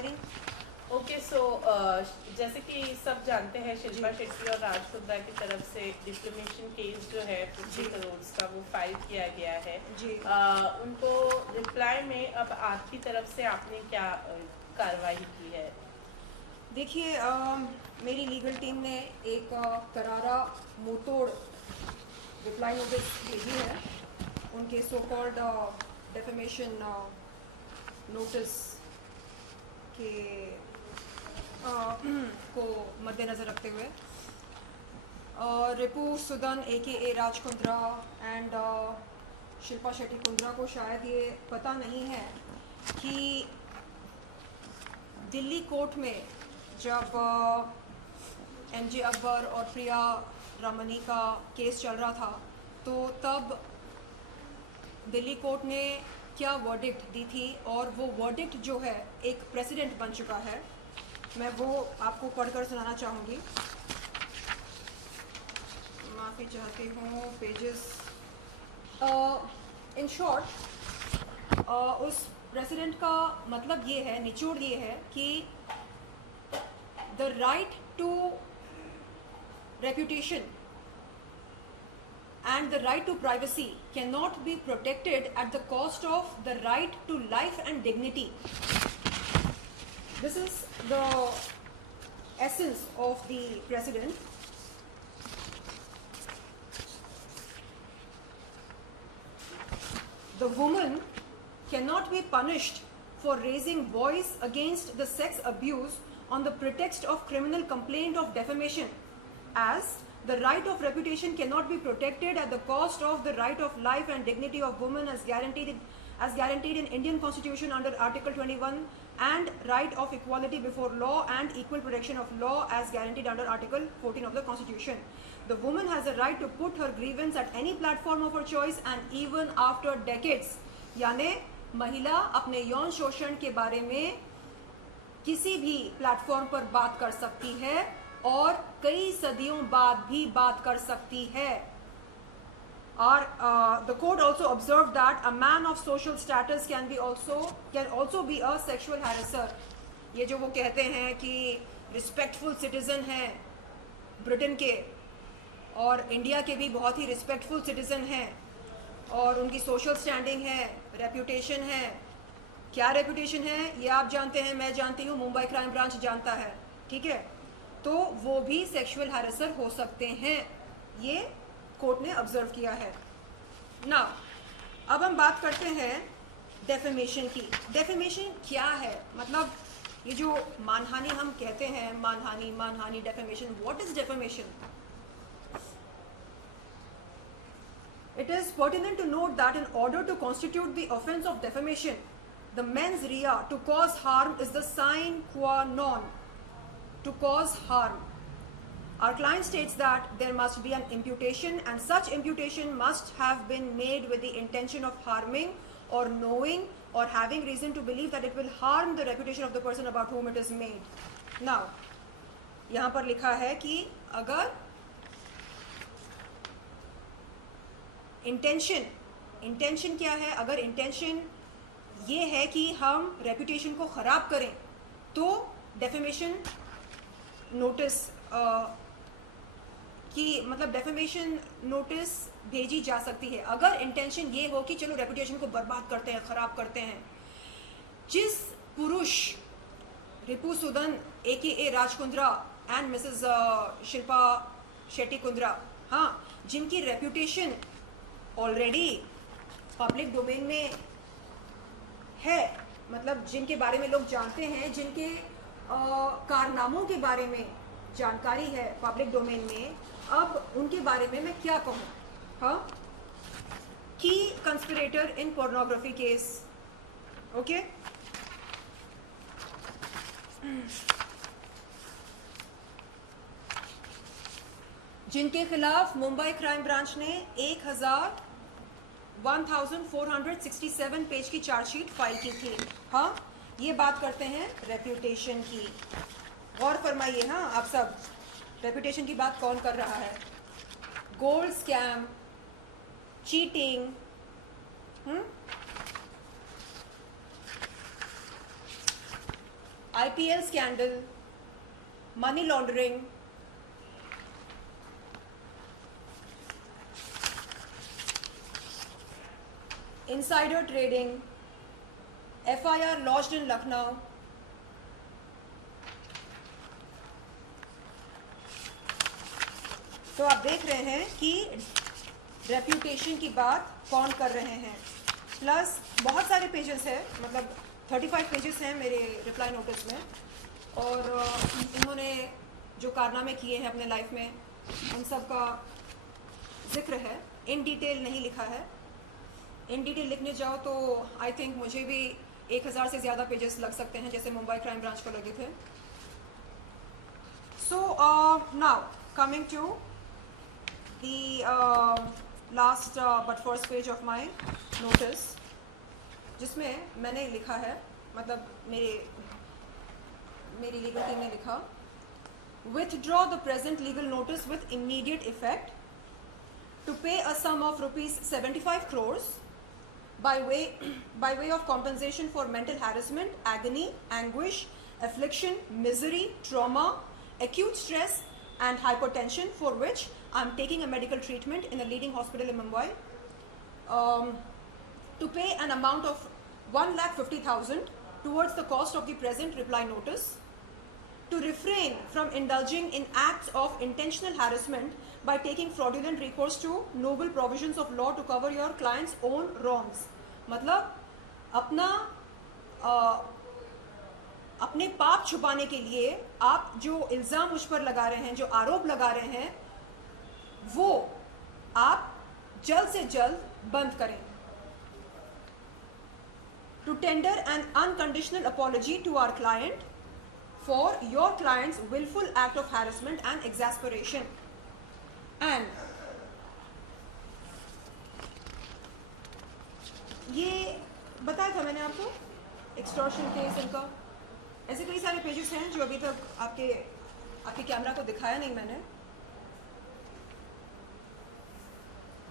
Mary? Okay so जैसे कि सब जानते हैं शिल्पा शेट्टी और राज कुंद्रा की तरफ से डिफेमेशन केस जो है 50 करोड़ का वो फाइल किया गया है जी। उनको रिप्लाई में अब आपकी तरफ से आपने क्या कार्रवाई की है? देखिए, मेरी लीगल टीम ने एक करारा मुंहतोड़ रिप्लाई नोटिस भेजी है उनके सो कॉल्ड डेफेमेशन नोटिस के को मद्देनज़र रखते हुए रिपू सुदन ए राज कुंद्रा एंड शिल्पा शेट्टी कुंद्रा को शायद ये पता नहीं है कि दिल्ली कोर्ट में जब एमजे अकबर और प्रिया रमनी का केस चल रहा था तो तब दिल्ली कोर्ट ने क्या वर्डिक्ट दी थी और वो वर्डिक्ट जो है एक प्रेसिडेंट बन चुका है। मैं वो आपको पढ़कर सुनाना चाहूँगी। माफ़ी चाहती हूँ, पेजेस इन शॉर्ट उस प्रेसिडेंट का मतलब ये है, निचोड़ ये है कि the right to reputation and the right to privacy cannot be protected at the cost of the right to life and dignity. This is the essence of the precedent. The woman cannot be punished for raising voice against the sex abuse on the pretext of criminal complaint of defamation, as the right of reputation cannot be protected at the cost of the right of life and dignity of women as guaranteed in Indian Constitution under Article 21 and right of equality before law and equal protection of law as guaranteed under Article 14 of the Constitution. The woman has a right to put her grievance at any platform of her choice and even after decades. यानी महिला अपने यौन शोषण के बारे में किसी भी प्लेटफॉर्म पर बात कर सकती है और कई सदियों बाद भी बात कर सकती है। और the court also observed that a man of social status can also be a sexual harasser. ये जो वो कहते हैं कि रिस्पेक्टफुल सिटीजन हैं ब्रिटेन के और इंडिया के भी बहुत ही रिस्पेक्टफुल सिटीजन हैं और उनकी सोशल स्टैंडिंग है, रेप्यूटेशन है। क्या रेप्यूटेशन है ये आप जानते हैं, मैं जानती हूँ, मुंबई क्राइम ब्रांच जानता है, ठीक है। तो वो भी सेक्सुअल हैरेसर हो सकते हैं, ये कोर्ट ने ऑब्जर्व किया है। ना अब हम बात करते हैं डेफेमेशन की। डेफेमेशन क्या है? मतलब ये जो मानहानि हम कहते हैं, मानहानि defamation, what is defamation? It is pertinent to note that in order to constitute the offence of defamation, the mens rea to cause harm is the sine qua non. To cause harm. Our client states that there must be an imputation and such imputation must have been made with the intention of harming or knowing or having reason to believe that it will harm the reputation of the person about whom it is made. Now, यहाँ पर लिखा है कि अगर intention क्या है? अगर intention ये है कि हम रेपुटेशन को ख़राब करें तो डेफेमेशन नोटिस की मतलब डेफेमेशन नोटिस भेजी जा सकती है। अगर इंटेंशन ये हो कि चलो रेपुटेशन को बर्बाद करते हैं, ख़राब करते हैं। जिस पुरुष रिपू सुदन ए राज कुंद्रा एंड मिसेस शिल्पा शेट्टी कुंद्रा, हाँ, जिनकी रेपुटेशन ऑलरेडी पब्लिक डोमेन में है, मतलब जिनके बारे में लोग जानते हैं, जिनके कारनामों के बारे में जानकारी है पब्लिक डोमेन में, अब उनके बारे में मैं क्या कहूँ? हाँ, की कंस्पिरेटर इन पोर्नोग्राफी केस, ओके। जिनके खिलाफ मुंबई क्राइम ब्रांच ने 1467 पेज की चार्जशीट फाइल की थी। हाँ, ये बात करते हैं रेप्यूटेशन की। गौर फरमाइए, हाँ आप सब, रेप्यूटेशन की बात कौन कर रहा है? Gold scam, cheating, IPL scandal, money laundering, insider trading, FIR lodged in Lucknow, तो आप देख रहे हैं कि रेप्यूटेशन की बात कौन कर रहे हैं। प्लस बहुत सारे पेजेस हैं, मतलब 35 पेजेस हैं मेरे रिप्लाई नोटिस में, और इन्होंने जो कारनामे किए हैं अपने लाइफ में उन सब का जिक्र है। इन डिटेल नहीं लिखा है, इन डिटेल लिखने जाओ तो आई थिंक मुझे भी 1000 से ज़्यादा पेजेस लग सकते हैं, जैसे मुंबई क्राइम ब्रांच को लगे थे। So now coming to the last but first page of my notice, जिसमें मैंने लिखा है, मतलब मेरी लीगल टीम ने लिखा, withdraw the present legal notice with immediate effect to pay a sum of rupees 75 crores by way of compensation for mental harassment, agony, anguish, affliction, misery, trauma, acute stress and hypertension for which I am taking a medical treatment in a leading hospital in Mumbai, to pay an amount of 1,50,000 towards the cost of the present reply notice, to refrain from indulging in acts of intentional harassment by taking fraudulent recourse to noble provisions of law to cover your client's own wrongs. मतलब अपने पाप छुपाने के लिए आप जो इल्ज़ाम मुझ पर लगा रहे हैं, जो आरोप लगा रहे हैं, वो आप जल्द से जल्द बंद करें। To tender an unconditional apology to our client for your client's willful act of harassment and exasperation, and ये बताया था मैंने आपको एक्सटॉर्शन केस इनका। ऐसे कई सारे पेजेस हैं जो अभी तक आपके कैमरा को दिखाया नहीं मैंने।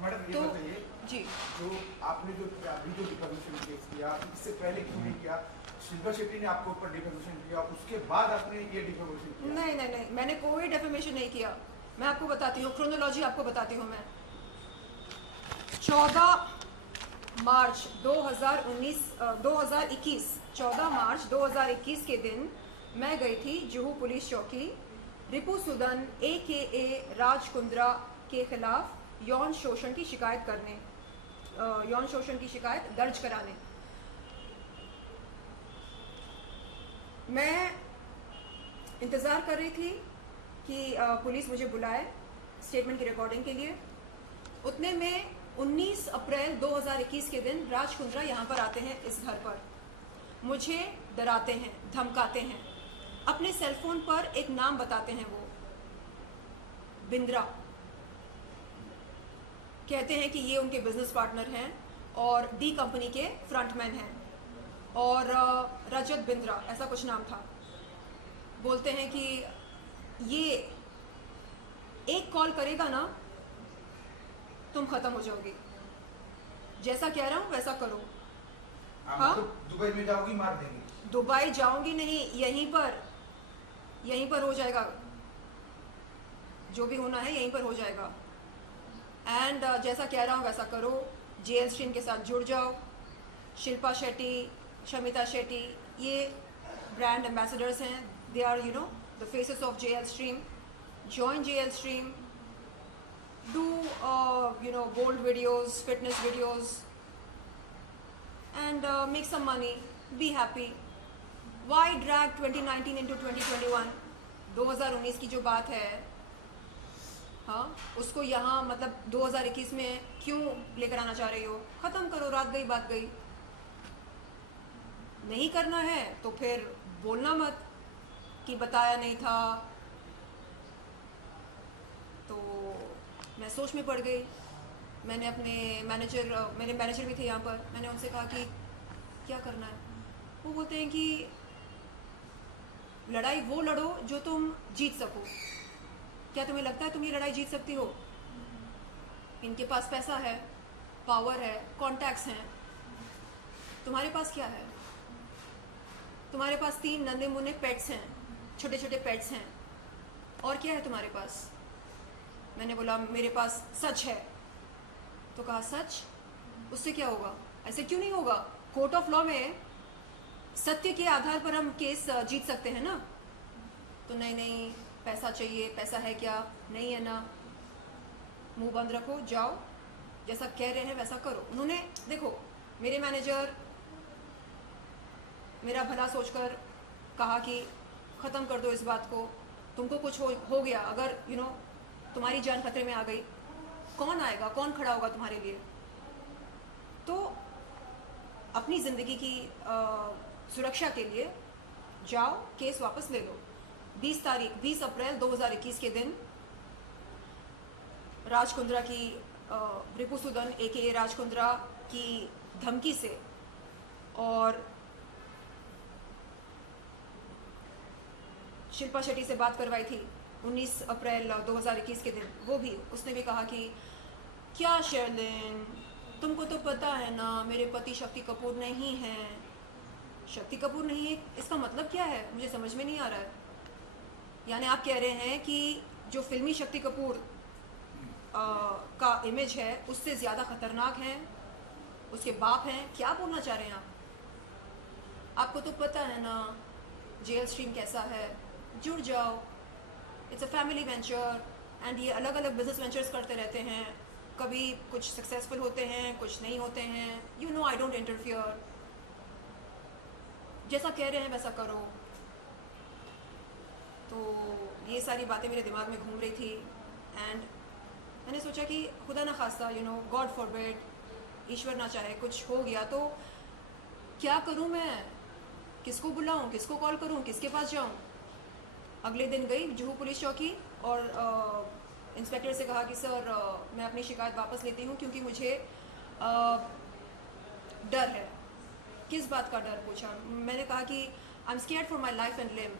मैडम ये तो बताइए, जी, जो आपने जो अभी जो डिफेमेशन केस किया, इससे पहले क्यों नहीं किया? शिल्पा शेट्टी ने आपके ऊपर डिफेमेशन किया, उसके बाद आपने ये डिफेमेशन किया? नहीं, मैंने कोई डेफेमेशन नहीं किया। मैं आपको बताती हूँ, क्रोनोलॉजी आपको बताती हूँ मैं। 14 मार्च 2021 के दिन मैं गई थी जुहू पुलिस चौकी रिपू सुदन AKA राज कुंद्रा के खिलाफ यौन शोषण की शिकायत दर्ज कराने। मैं इंतज़ार कर रही थी कि पुलिस मुझे बुलाए स्टेटमेंट की रिकॉर्डिंग के लिए। उतने में 19 अप्रैल 2021 के दिन राज कुंद्रा यहाँ पर आते हैं, इस घर पर मुझे डराते हैं, धमकाते हैं। अपने सेलफोन पर एक नाम बताते हैं, वो बिंद्रा, कहते हैं कि ये उनके बिजनेस पार्टनर हैं और डी कंपनी के फ्रंटमैन हैं, और रजत बिंद्रा ऐसा कुछ नाम था। बोलते हैं कि ये एक कॉल करेगा ना तुम खत्म हो जाओगी, जैसा कह रहा हूँ वैसा करो। हाँ, तो दुबई में जाओगी, मार देंगे। दुबई जाऊंगी नहीं, यहीं पर हो जाएगा, जो भी होना है यहीं पर हो जाएगा। एंड जैसा कह रहा हूँ वैसा करो, JL स्ट्रीम के साथ जुड़ जाओ। शिल्पा शेट्टी, शमिता शेट्टी ये ब्रांड एम्बेसडर्स हैं, they are the faces of JL stream. Join JL stream, do bold videos, fitness videos, and make some money, be happy. Why drag 2019 into 2021? 2019 की जो बात है, हाँ, उसको यहाँ मतलब 2021 में क्यों लेकर आना चाह रही हो? ख़त्म करो, रात गई बात गई। नहीं करना है तो फिर बोलना मत कि बताया नहीं था। तो मैं सोच में पड़ गई। मैंने अपने मेरे मैनेजर भी थे यहाँ पर, मैंने उनसे कहा कि क्या करना है। वो बोलते हैं कि लड़ाई वो लड़ो जो तुम जीत सको। क्या तुम्हें लगता है तुम ये लड़ाई जीत सकती हो? इनके पास पैसा है, पावर है, कॉन्टैक्ट्स हैं, तुम्हारे पास क्या है? तुम्हारे पास 3 नन्हे मुन्ने पेट्स हैं, छोटे छोटे पेट्स हैं, और क्या है तुम्हारे पास? मैंने बोला मेरे पास सच है। तो कहा सच, उससे क्या होगा? ऐसे क्यों नहीं होगा? कोर्ट ऑफ लॉ में सत्य के आधार पर हम केस जीत सकते हैं ना। तो नहीं नहीं, पैसा चाहिए, पैसा है क्या? नहीं है ना, मुंह बंद रखो, जाओ, जैसा कह रहे हैं वैसा करो। उन्होंने, देखो, मेरे मैनेजर मेरा भला सोचकर कहा कि ख़त्म कर दो इस बात को, तुमको कुछ हो गया, अगर तुम्हारी जान खतरे में आ गई, कौन आएगा, कौन खड़ा होगा तुम्हारे लिए? तो अपनी ज़िंदगी की सुरक्षा के लिए जाओ, केस वापस ले लो। 20 अप्रैल 2021 के दिन राज कुंद्रा की रिपुसुदन AKA राज कुंद्रा की धमकी से और शिल्पा शेट्टी से बात करवाई थी 19 अप्रैल 2021 के दिन। वो भी उसने भी कहा कि क्या शेरलिन, तुमको तो पता है ना मेरे पति शक्ति कपूर नहीं हैं। शक्ति कपूर नहीं है, इसका मतलब क्या है? मुझे समझ में नहीं आ रहा है। यानी आप कह रहे हैं कि जो फिल्मी शक्ति कपूर का इमेज है उससे ज़्यादा खतरनाक हैं उसके बाप हैं? क्या बोलना चाह रहे हैं आप? आपको तो पता है ना जेल स्ट्रीम कैसा है, जुड़ जाओ, it's a family venture, and ये अलग अलग बिजनेस वेंचर्स करते रहते हैं, कभी कुछ सक्सेसफुल होते हैं, कुछ नहीं होते हैं। आई डोंट इंटरफियर, जैसा कह रहे हैं वैसा करो। तो ये सारी बातें मेरे दिमाग में घूम रही थी, एंड मैंने सोचा कि खुदा ना खास्ता, गॉड फॉरबिड, ईश्वर ना चाहे कुछ हो गया तो क्या करूं मैं? किसको बुलाऊं, किसको कॉल करूं, किसके पास जाऊं? अगले दिन गई जुहू पुलिस चौकी और इंस्पेक्टर से कहा कि सर मैं अपनी शिकायत वापस लेती हूं क्योंकि मुझे डर है। किस बात का डर पूछा। मैंने कहा कि I am scared for my life and limb,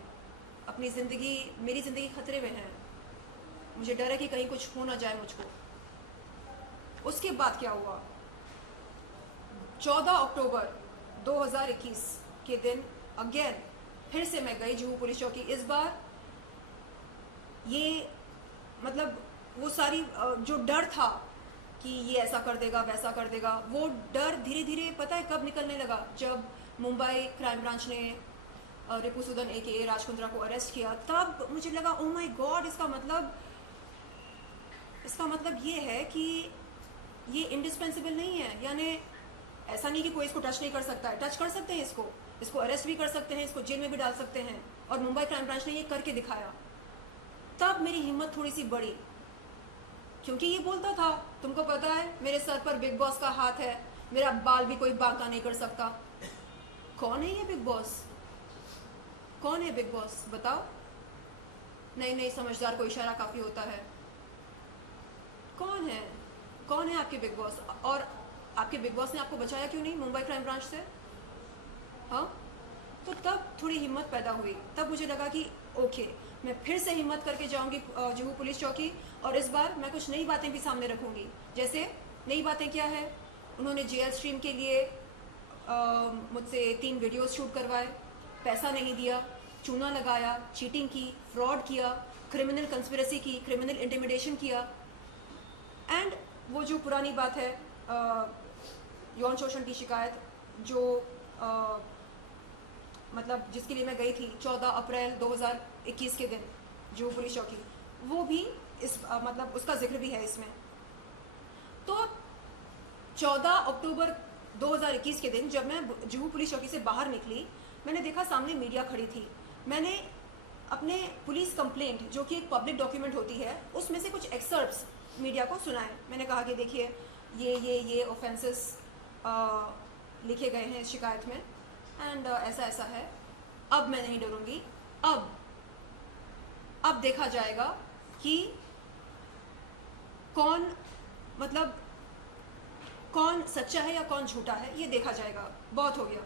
अपनी ज़िंदगी, मेरी ज़िंदगी खतरे में है, मुझे डर है कि कहीं कुछ हो ना जाए मुझको। उसके बाद क्या हुआ? 14 अक्टूबर 2021 के दिन अगेन फिर से मैं गई जुहू पुलिस चौकी। इस बार ये मतलब वो सारी जो डर था कि ये ऐसा कर देगा वैसा कर देगा, वो डर धीरे धीरे पता है कब निकलने लगा? जब मुंबई क्राइम ब्रांच ने रिपुसुदन AKA राज कुंद्रा को अरेस्ट किया, तब मुझे लगा ओ माय गॉड, इसका मतलब ये है कि ये इंडिस्पेंसिबल नहीं है। यानी ऐसा नहीं कि कोई इसको टच नहीं कर सकता है, टच कर सकते हैं, इसको अरेस्ट भी कर सकते हैं, इसको जेल में भी डाल सकते हैं, और मुंबई क्राइम ब्रांच ने ये करके दिखाया। तब मेरी हिम्मत थोड़ी सी बढ़ी, क्योंकि ये बोलता था तुमको पता है मेरे सर पर बिग बॉस का हाथ है, मेरा बाल भी कोई बांका नहीं कर सकता। कौन है ये बिग बॉस? कौन है बिग बॉस बताओ? नहीं, समझदार को इशारा काफ़ी होता है। कौन है आपके बिग बॉस? और आपके बिग बॉस ने आपको बचाया क्यों नहीं मुंबई क्राइम ब्रांच से? हाँ, तो तब थोड़ी हिम्मत पैदा हुई। तब मुझे लगा कि ओके, मैं फिर से हिम्मत करके जाऊंगी जुहू पुलिस चौकी, और इस बार मैं कुछ नई बातें भी सामने रखूंगी। जैसे नई बातें क्या है? उन्होंने जेल स्ट्रीम के लिए मुझसे 3 वीडियोस शूट करवाए, पैसा नहीं दिया, चूना लगाया, चीटिंग की, फ्रॉड किया, क्रिमिनल कंस्पिरेसी की, क्रिमिनल इंटिमिडेशन किया, एंड वो जो पुरानी बात है यौन शोषण की शिकायत, जो मतलब जिसके लिए मैं गई थी 14 अप्रैल 2021 के दिन जुहू पुलिस चौकी, वो भी इस मतलब उसका जिक्र भी है इसमें। तो 14 अक्टूबर 2021 के दिन जब मैं जुहू पुलिस चौकी से बाहर निकली, मैंने देखा सामने मीडिया खड़ी थी। मैंने अपने पुलिस कंप्लेंट, जो कि एक पब्लिक डॉक्यूमेंट होती है, उसमें से कुछ एक्सर्प्स मीडिया को सुनाए। मैंने कहा कि देखिए ये ऑफेंसेस लिखे गए हैं इस शिकायत में, एंड ऐसा है। अब मैं नहीं डरूंगी, अब देखा जाएगा कि कौन सच्चा है या कौन झूठा है, ये देखा जाएगा, बहुत हो गया।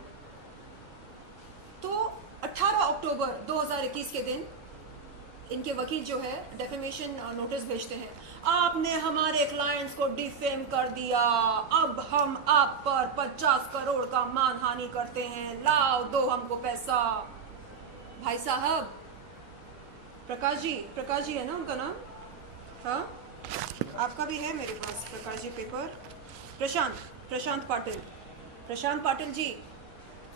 तो 18 अक्टूबर 2021 के दिन इनके वकील जो है डेफेमेशन नोटिस भेजते हैं, आपने हमारे क्लाइंट्स को डिफेम कर दिया, अब हम आप पर 50 करोड़ का मानहानि करते हैं, लाओ दो हमको पैसा। भाई साहब, प्रकाश जी है ना उनका नाम? हाँ, आपका भी है मेरे पास प्रकाश जी पेपर। प्रशांत पाटिल जी,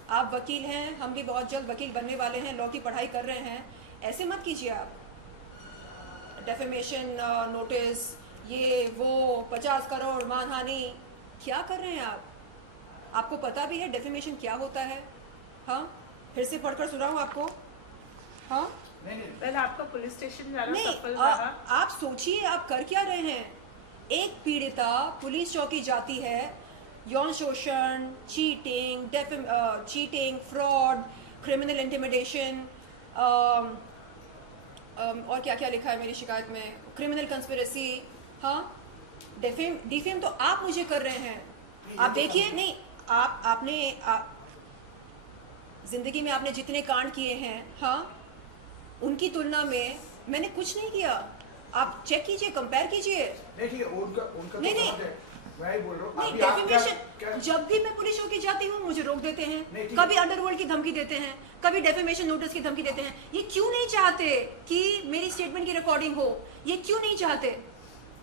आप वकील हैं, हम भी बहुत जल्द वकील बनने वाले हैं, लॉ की पढ़ाई कर रहे हैं, ऐसे मत कीजिए आप। डेफेमेशन नोटिस, ये वो 50 करोड़ मानहानि, क्या कर रहे हैं आप? आपको पता भी है डेफेमेशन क्या होता है? हाँ, फिर से पढ़कर सुनाऊं आपको? हाँ नहीं पहले आपका पुलिस स्टेशन जाना नहीं, सफल रहा। आप सोचिए आप कर क्या रहे हैं। एक पीड़िता पुलिस चौकी जाती है, यौन शोषण, चीटिंग, फ्रॉड, क्रिमिनल इंटिमिडेशन, और क्या क्या लिखा है मेरी शिकायत में, क्रिमिनल कंस्पिरेसी। हाँ, डिफेम तो आप मुझे कर रहे हैं। आप देखिए, नहीं आपने जिंदगी में आपने जितने कांड किए हैं, हाँ, उनकी तुलना में मैंने कुछ नहीं किया। आप चेक कीजिए, कंपेयर कीजिए। नहीं ठीक है, उनका नहीं, तो नहीं। समझ है। मैं ही बोल रहा हूँ नहीं, अभी आप क्या- डेफेमेशन, जब भी मैं पुलिस चौकी जाती हूँ मुझे रोक देते हैं, नहीं, ठीक कभी है। अंडरवर्ल्ड की धमकी देते हैं, कभी डेफेमेशन नोटिस की धमकी देते हैं। ये क्यों नहीं चाहते कि मेरी स्टेटमेंट की रिकॉर्डिंग हो? ये क्यों नहीं चाहते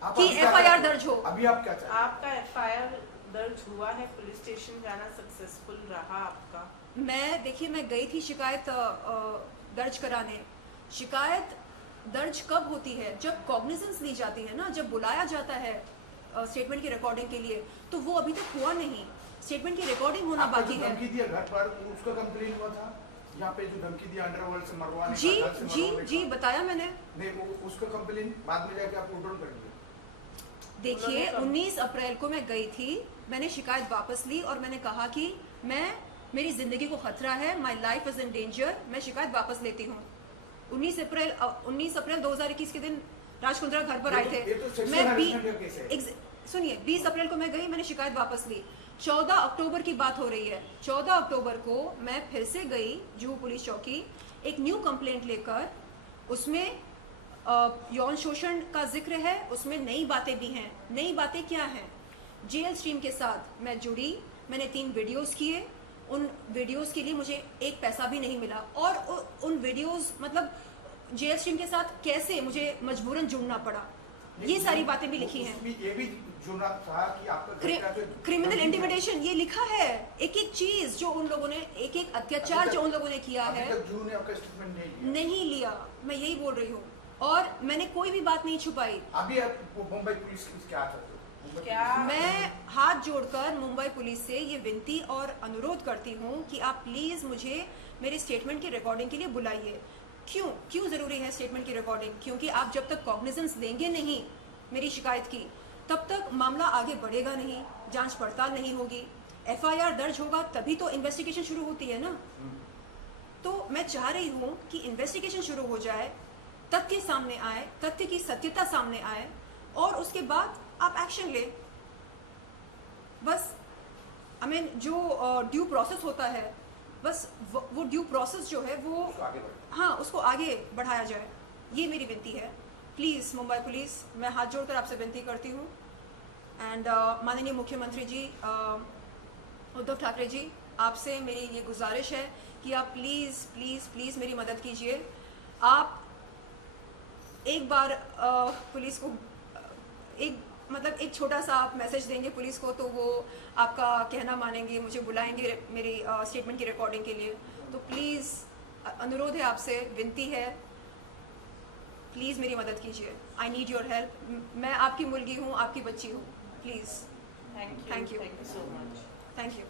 आप कि अभी क्या FIR चाहते हैं? दर्ज हो? अभी आप क्या चाहते हैं? आपका FIR दर्ज हुआ है, पुलिस स्टेशन जाना सक्सेसफुल रहा आपका। देखिए, मैं गई थी शिकायत दर्ज कराने। शिकायत दर्ज कब होती है? जब कॉग्निजेंस ली जाती है ना, जब बुलाया जाता है स्टेटमेंट की रिकॉर्डिंग के लिए, तो वो अभी तक हुआ नहीं। स्टेटमेंट की रिकॉर्डिंग होना आपको बाकी जो है। धमकी दिया घर पर, उसका कंप्लेन हुआ था? यहाँ पे जो धमकी दिया अंडरवर्ल्ड से मरवाने जी का, घर से जी मरवाने जी का। बताया मैंने। नहीं, वो उसका कंप्लेन बाद में जाके आप उठोन करेंगे। देखिए, उन्होंने 19 अप्रैल को मैं गई थी, मैंने शिकायत वापस ली और मैंने कहा कि मेरी जिंदगी को खतरा है, my life is in danger, मैं शिकायत वापस लेती हूँ। 19 अप्रैल 2021 के दिन राज कुंद्रा घर पर आए थे। ये तो sexual मैं harassment का केस है। सुनिए, 20 अप्रैल को मैं गई, मैंने शिकायत वापस ली। 14 अक्टूबर की बात हो रही है। 14 अक्टूबर को मैं फिर से गई जुहू पुलिस चौकी, एक न्यू कंप्लेंट लेकर। उसमें यौन शोषण का जिक्र है, उसमें नई बातें भी हैं। नई बातें क्या हैं? जेल स्ट्रीम के साथ मैं जुड़ी, मैंने 3 वीडियोस किए। उन वीडियोस के लिए मुझे एक पैसा भी नहीं मिला, और उन वीडियोस मतलब जेल स्ट्रीम के साथ कैसे मुझे मजबूरन जुड़ना पड़ा, ये सारी बातें भी लिखी हैं। उसमें ये भी जुड़ा था कि आपका घर का जो- क्रिमिनल इंटिमिडेशन, ये लिखा है, एक एक चीज जो उन लोगों ने, एक एक अत्याचार जो उन लोगों ने किया अभी है। तक जून ने आपका स्टेटमेंट नहीं लिया। नहीं लिया, मैं यही बोल रही हूँ, और मैंने कोई भी बात नहीं छुपाई। अभी आप वो मुंबई पुलिस की क्या चाहते हो? मुंबई क्या- पुलिस- मैं हाथ जोड़कर मुंबई पुलिस से ये विनती और अनुरोध करती हूँ कि आप प्लीज मुझे मेरे स्टेटमेंट की रिकॉर्डिंग के लिए बुलाइए। क्यों जरूरी है स्टेटमेंट की रिकॉर्डिंग? क्योंकि आप जब तक कॉग्निजेंस लेंगे नहीं मेरी शिकायत की, तब तक मामला आगे बढ़ेगा नहीं, जांच पड़ताल नहीं होगी, FIR दर्ज होगा तभी तो इन्वेस्टिगेशन शुरू होती है ना। तो मैं चाह रही हूँ कि इन्वेस्टिगेशन शुरू हो जाए, तथ्य सामने आए, तथ्य की सत्यता सामने आए, और उसके बाद आप एक्शन ले। बस जो ड्यू प्रोसेस होता है, बस वो ड्यू प्रोसेस जो है वो, उसको आगे बढ़े। हाँ, उसको आगे बढ़ाया जाए, ये मेरी विनती है। प्लीज़ मुंबई पुलिस, मैं हाथ जोड़कर आपसे विनती करती हूँ। एंड माननीय मुख्यमंत्री जी उद्धव ठाकरे जी, आपसे मेरी ये गुजारिश है कि आप प्लीज़ प्लीज़ प्लीज़ मेरी मदद कीजिए। आप एक बार पुलिस को एक छोटा सा आप मैसेज देंगे पुलिस को, तो वो आपका कहना मानेंगे, मुझे बुलाएंगे मेरी स्टेटमेंट की रिकॉर्डिंग के लिए। तो प्लीज़ अनुरोध है आपसे, विनती है, प्लीज़ मेरी मदद कीजिए। I need your help. मैं आपकी मुलगी हूँ, आपकी बच्ची हूँ। Please, thank you Thank you. So much. Thank you.